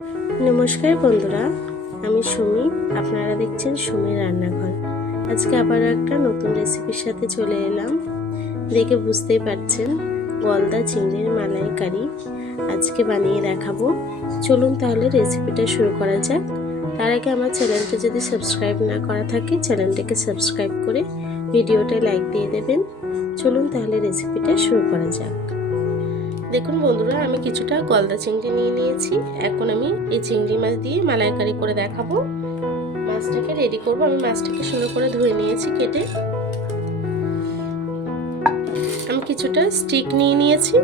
নমস্কার বন্ধুরা, আমি সুমি। আপনারা দেখছেন সুমির রান্নাঘর। আজকে আবার একটা নতুন রেসিপির সাথে চলে এলাম। দেখে বুঝতেই পারছেন, গলদা চিংড়ির মালাইকারি আজকে বানিয়ে দেখাবো। চলুন তাহলে রেসিপিটা শুরু করা যাক। তার আগে আমার চ্যানেলটা যদি সাবস্ক্রাইব না করা থাকে, চ্যানেলটাকে সাবস্ক্রাইব করে ভিডিওটা লাইক দিয়ে দেবেন। চলুন তাহলে রেসিপিটা শুরু করা যাক। দেখুন বন্ধুরা, আমি কিছুটা গলদা চিংড়ি নিয়ে নিয়েছি। এখন আমি এই চিংড়ি মাছ দিয়ে মালাইকারি করে দেখাবো। মাছটাকে রেডি করব। আমি মাছটাকে সুন্দর করে ধুয়ে নিয়েছি কেটে। আমি কিছুটা স্টিক নিয়ে নিয়েছি।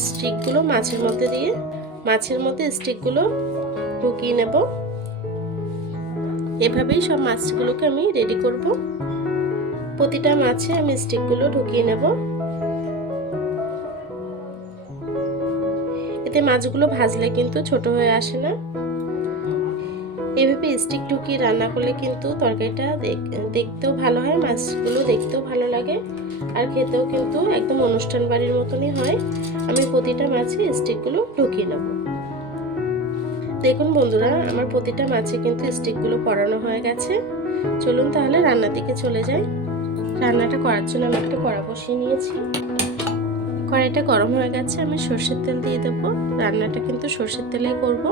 স্টিকগুলো মাছের মধ্যে দিয়ে মাছের মধ্যে স্টিকগুলো ঢুকিয়ে নেব। এভাবেই সব মাছগুলোকে আমি রেডি করব। প্রতিটা মাছে আমি স্টিকগুলো ঢুকিয়ে নেব। এতে মাছগুলো ভাজলে কিন্তু ছোট হয়ে আসে না। এভাবে স্টিক ঢুকিয়ে রান্না করলে কিন্তু তরকারিটা দেখতেও ভালো হয়, মাছগুলো দেখতেও ভালো লাগে, আর খেতেও কিন্তু একদম অনুষ্ঠান বাড়ির মতনই হয়। আমি প্রতিটা মাছে স্টিকগুলো ঢুকিয়ে নেব। দেখুন বন্ধুরা, আমার প্রতিটা মাছে কিন্তু স্টিকগুলো পরানো হয়ে গেছে। চলুন তাহলে রান্নার দিকে চলে যাই। রান্নাটা করার জন্য আমি একটা কড়া বসিয়ে নিয়েছি। কড়াইটা গরম হয়ে গেছে। আমি সরষের তেল দিয়ে দেবো। রান্নাটা কিন্তু সরষের তেলেই করব।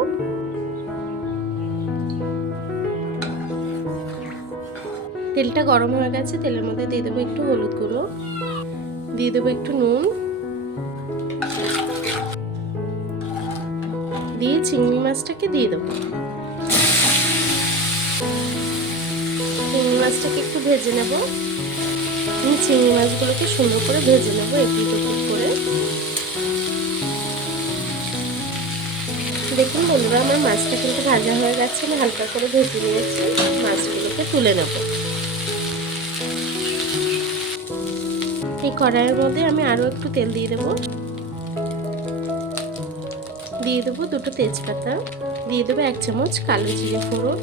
তেলটা গরম হয়ে গেছে। তেলের মধ্যে দিয়ে দেবো একটু হলুদ গুঁড়ো, দিয়ে দেবো একটু নুন, দিয়ে চিংড়ি মাছটাকে দিয়ে দেবো। চিংড়ি মাছটাকে একটু ভেজে নেব। আমি চিংড়ি মাছগুলোকে সুন্দর করে ভেজে নেব একটু করে। দেখুন বন্ধুরা, আমার মাছটা কিন্তু ভাজা হয়ে গেছে। আমি হালকা করে ভেজে নিয়েছি। মাছগুলোকে তুলে নেব। এই কড়াইয়ের মধ্যে আমি আরো একটু তেল দিয়ে দেবো। দিয়ে দেবো দুটো তেজপাতা, দিয়ে দেবো 1 চামচ কালো জিরে ফোড়ন।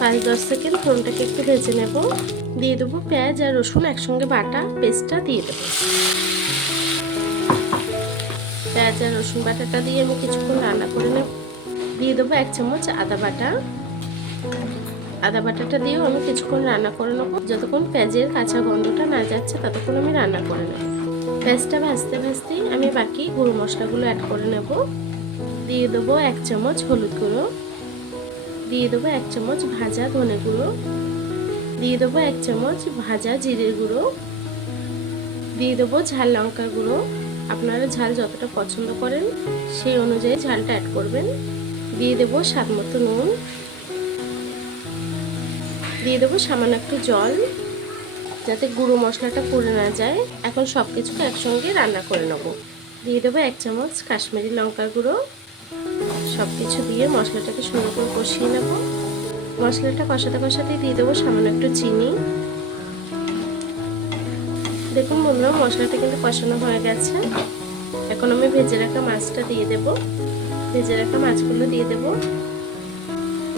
5-10 সেকেন্ড ফোড়নটাকে একটু ভেজে নেব। দিয়ে দেবো পেঁয়াজ আর রসুন একসঙ্গে বাটা পেস্টটা দিয়ে দেবো। পেঁয়াজ আর রসুন বাটাটা দিয়ে আমি কিছুক্ষণ রান্না করে নেব। দিয়ে দেবো 1 চামচ আদা বাটা। আদা বাটাটা দিয়েও আমি কিছুক্ষণ রান্না করে নেব। যতক্ষণ পেঁয়াজের কাঁচা গন্ধটা না যাচ্ছে ততক্ষণ আমি রান্না করে নেব। পেঁয়াজটা ভাজতে ভাজতেই আমি বাকি গুঁড়ো মশলাগুলো অ্যাড করে নেব। দিয়ে দেবো 1 চামচ হলুদ গুঁড়ো, দিয়ে দেবো 1 চামচ ভাজা ধনে গুঁড়ো, দিয়ে দেবো 1 চামচ ভাজা জিরে গুঁড়ো, দিয়ে দেবো ঝাল লঙ্কার গুঁড়ো। আপনারা ঝাল যতটা পছন্দ করেন সেই অনুযায়ী ঝালটা অ্যাড করবেন। দিয়ে দেবো স্বাদ মতো নুন, দিয়ে দেবো সামান্য একটু জল, যাতে গুঁড়ো মশলাটা পুড়ে না যায়। এখন সব কিছুকে একসঙ্গে রান্না করে নেব। দিয়ে দেবো 1 চামচ কাশ্মীরি লঙ্কার গুঁড়ো। সব কিছু দিয়ে মশলাটাকে সুন্দর করে কষিয়ে নেব। মশলাটা কষাতে কষাতে দিয়ে দেবো সামান্য একটু চিনি। দেখুন বন্ধুরা, মশলাটা কিন্তু কষানো হয়ে গেছে। এখন আমি ভেজে রাখা মাছটা দিয়ে দেব। ভেজে রাখা মাছগুলো দিয়ে দেব।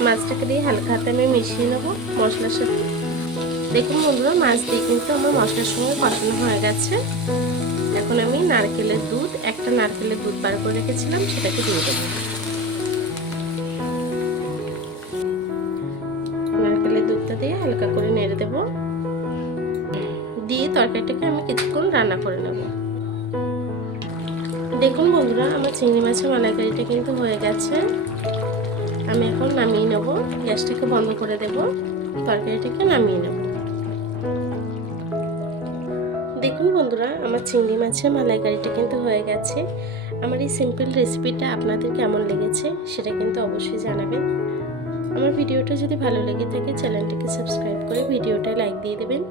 মাছটাকে দিয়ে হালকা হাতে আমি মিশিয়ে নেব মশলার সাথে। দেখুন বন্ধুরা, মাছ দিয়ে কিন্তু আমার মশলার সঙ্গে কষানো হয়ে গেছে। এখন আমি নারকেলের দুধ, একটা নারকেলের দুধ বার করে রেখেছিলাম, সেটাকে দিয়ে দেবো। নারকেলের দুধটা দিয়ে হালকা করে নেড়ে দেব। দিয়ে তরকারিটাকে আমি কিছুক্ষণ রান্না করে নেব। দেখুন বন্ধুরা, আমার চিংড়ি মাছের মালাইকারিটা কিন্তু হয়ে গেছে। আমি এখন নামিয়ে নেব। গ্যাসটাকে বন্ধ করে দেব। তরকারিটাকে নামিয়ে নেব। দেখুন বন্ধুরা, আমার চিংড়ি মাছের মালাইকারিটা কিন্তু হয়ে গেছে। আমার এই সিম্পল রেসিপিটা আপনাদের কেমন লেগেছে সেটা কিন্তু অবশ্যই জানাবেন। আমার ভিডিওটা যদি ভালো লেগে থাকে, চ্যানেলটিকে সাবস্ক্রাইব করে ভিডিওটা লাইক দিয়ে দেবেন।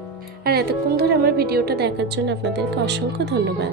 আর এতক্ষণ ধরে আমার ভিডিওটা দেখার জন্য আপনাদেরকে অসংখ্য ধন্যবাদ।